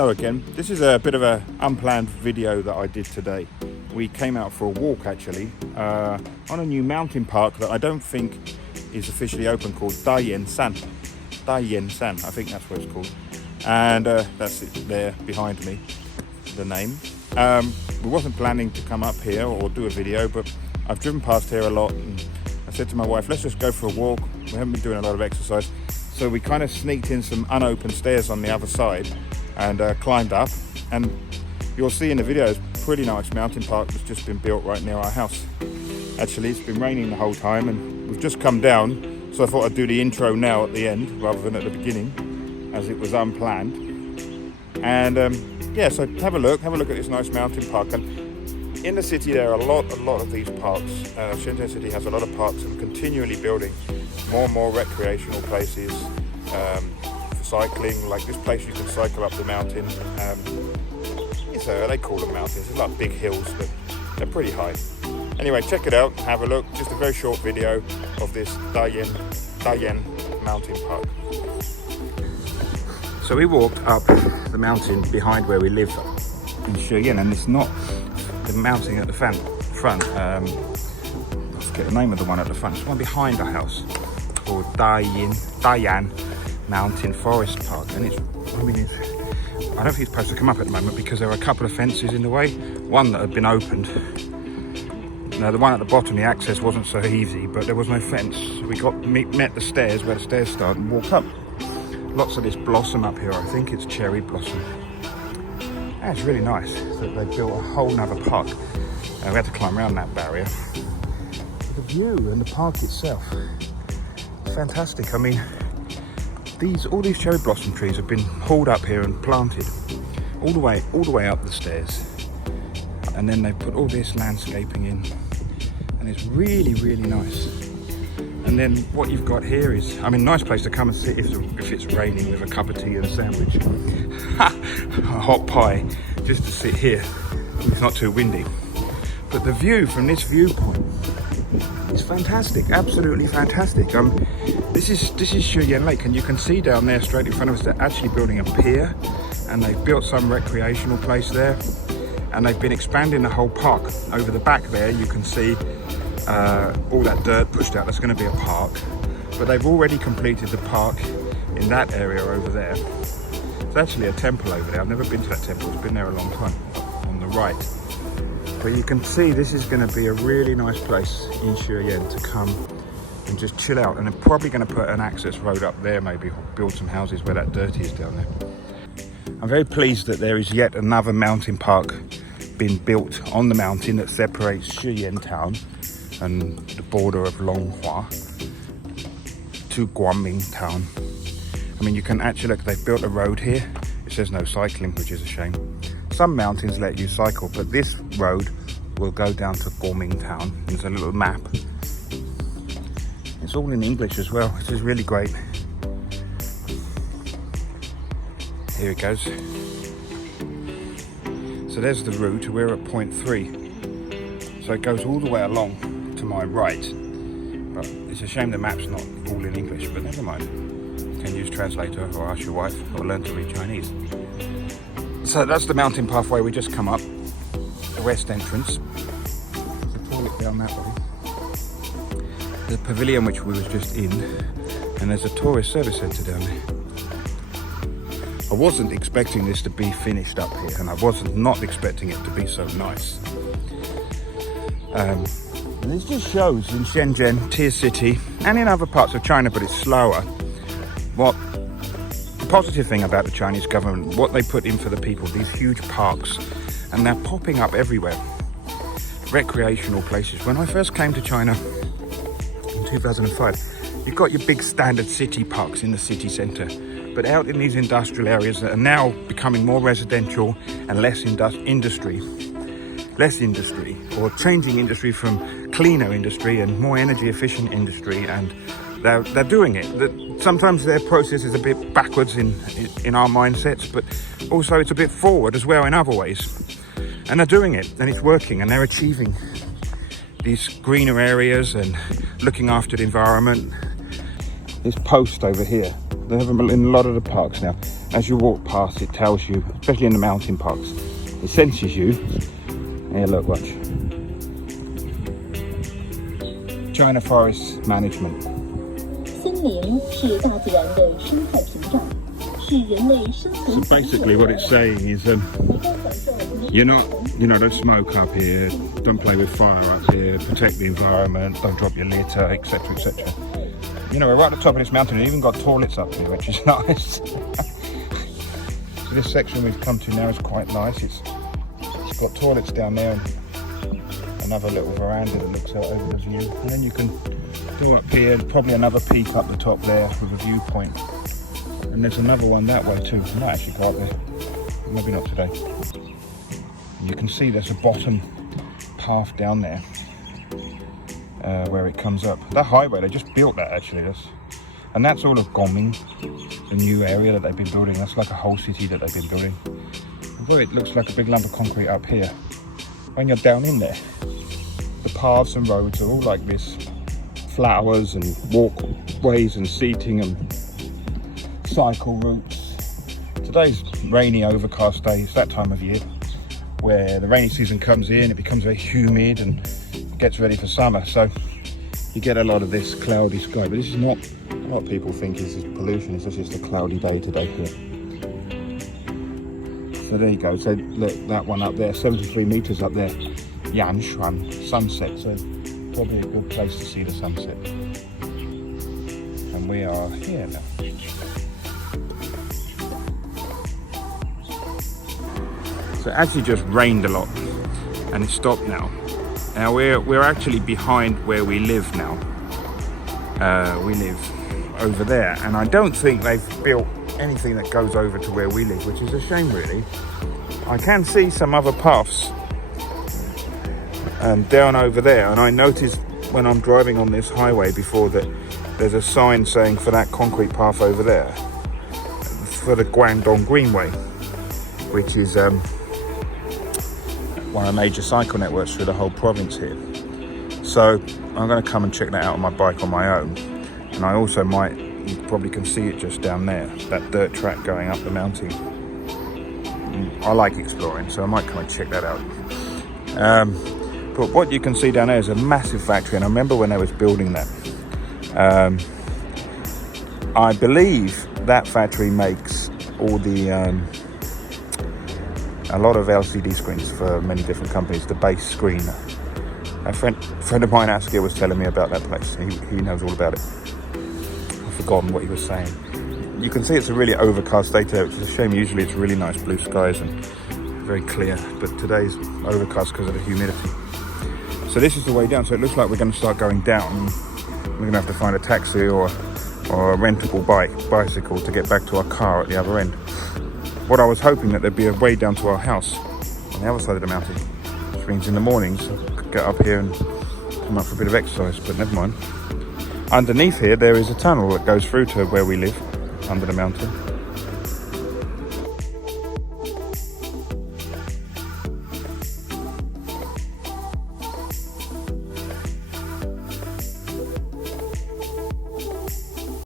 Hello again. This is a bit of an unplanned video that I did today. We came out for a walk actually on a new mountain park that I don't think is officially open, called DaYan, I think that's what it's called. And that's it there behind me, the name. We wasn't planning to come up here or do a video, but I've driven past here a lot and I said to my wife, let's just go for a walk. We haven't been doing a lot of exercise. So we kind of sneaked in some unopened stairs on the other side and climbed up. And you'll see in the video, it's a pretty nice mountain park that's just been built right near our house. Actually, it's been raining the whole time and we've just come down. So I thought I'd do the intro now at the end rather than at the beginning, as it was unplanned. And yeah, so have a look at this nice mountain park. And in the city, there are a lot of these parks. Shenzhen City has a lot of parks and continually building more and more recreational places for cycling. Like this place, you can cycle up the mountain. So they call them mountains. It's like big hills, but they're pretty high. Anyway, check it out, have a look. Just a very short video of this DaYan mountain park. So we walked up the mountain behind where we live in ShiYan, and it's not the mountain at the front. I forget the name of the one at the front. It's one behind our house called DaYan Mountain Forest Park, and I don't think it's supposed to come up at the moment because there are a couple of fences in the way. One that had been opened. Now the one at the bottom, the access wasn't so easy, but there was no fence. We met the stairs where the stairs start and walked up. Lots of this blossom up here. I think it's cherry blossom. That's really nice that they built a whole nother park. We had to climb around that barrier. But the view and the park itself, fantastic. I mean, all these cherry blossom trees have been hauled up here and planted all the way up the stairs. And then they put all this landscaping in, and it's really nice. And then what you've got here is, I mean, nice place to come and sit if it's raining, with a cup of tea and a sandwich, a hot pie, just to sit here. It's not too windy. But the view from this viewpoint is fantastic, absolutely fantastic. This is ShiYan Lake, and you can see down there straight in front of us, they're actually building a pier, and they've built some recreational place there. And they've been expanding the whole park. Over the back there, you can see all that dirt pushed out. That's going to be a park. But they've already completed the park in that area over there. It's actually a temple over there. I've never been to that temple. It's been there a long time, on the right. But you can see this is going to be a really nice place in ShiYan to come and just chill out. And they're probably going to put an access road up there, maybe build some houses where that dirt is down there. I'm very pleased that there is yet another mountain park being built on the mountain that separates ShiYan town and the border of Longhua to Guangming town. I mean, you can actually look, they've built a road here. It says no cycling, which is a shame. Some mountains let you cycle, but this road will go down to Guangming town. There's a little map. It's all in English as well, which is really great. Here it goes. So there's the route. We're at point 3. So it goes all the way along to my right. But it's a shame the map's not all in English, but never mind. You can use translator or ask your wife or learn to read Chinese. So that's the mountain pathway we just come up. The west entrance. The toilet down that way. The pavilion which we was just in. And there's a tourist service centre down there. I wasn't expecting this to be finished up here, and I wasn't not expecting it to be so nice. And this just shows in Shenzhen, tier city, and in other parts of China, but it's slower. What the positive thing about the Chinese government, what they put in for the people, these huge parks, and they're popping up everywhere. Recreational places. When I first came to China in 2005, you've got your big standard city parks in the city centre. But out in these industrial areas that are now becoming more residential and less industry, or changing industry from cleaner industry and more energy efficient industry, and they're doing it. Sometimes their process is a bit backwards in our mindsets, but also it's a bit forward as well in other ways. And they're doing it, and it's working, and they're achieving these greener areas and looking after the environment. this post over here. They have them in a lot of the parks now. As you walk past, it tells you, especially in the mountain parks, it senses you. Here, look, watch. China Forest Management. So basically what it's saying is you're not, don't smoke up here, don't play with fire up here, protect the environment, don't drop your litter, etc, etc. We're right at the top of this mountain and even got toilets up here, which is nice. So this section we've come to now is quite nice. It's got toilets down there and another little veranda that looks out over the view. And then you can go up here, and probably another peak up the top there with a viewpoint. And there's another one that way too. I might actually go up there, maybe not today. You can see there's a bottom path down there where it comes up. That highway, they just built that actually. And that's all of Guangming, the new area that they've been building. That's like a whole city that they've been building. Although it looks like a big lump of concrete up here, when you're down in there, the paths and roads are all like this. Flowers and walkways and seating and cycle routes. Today's rainy, overcast day. It's that time of year where the rainy season comes in, it becomes very humid and gets ready for summer. So you get a lot of this cloudy sky, but this is not what people think is pollution. It's just a cloudy day today here. So there you go. So look, that one up there, 73 meters up there, Yanshuan sunset. So probably a good place to see the sunset. And we are here now. So it actually just rained a lot and it stopped now. Now we're actually behind where we live now. We live over there, and I don't think they've built anything that goes over to where we live, which is a shame really. I can see some other paths down over there, and I noticed when I'm driving on this highway before that there's a sign saying for that concrete path over there, for the Guangdong Greenway, which is one of the major cycle networks through the whole province here. So I'm going to come and check that out on my bike on my own. And I also might, you probably can see it just down there, that dirt track going up the mountain. I like exploring, so I might come and check that out. But what you can see down there is a massive factory, and I remember when they was building that. I believe that factory makes all the a lot of LCD screens for many different companies, the base screen. A friend of mine, Asker, was telling me about that place. He knows all about it. I've forgotten what he was saying. You can see it's a really overcast day today, which is a shame. Usually it's really nice blue skies and very clear, but today's overcast because of the humidity. So this is the way down. So it looks like we're going to start going down. We're going to have to find a taxi or a rentable bicycle to get back to our car at the other end. What I was hoping that there'd be a way down to our house on the other side of the mountain, which means in the mornings I could get up here and come up for a bit of exercise, but never mind. Underneath here there is a tunnel that goes through to where we live, under the mountain.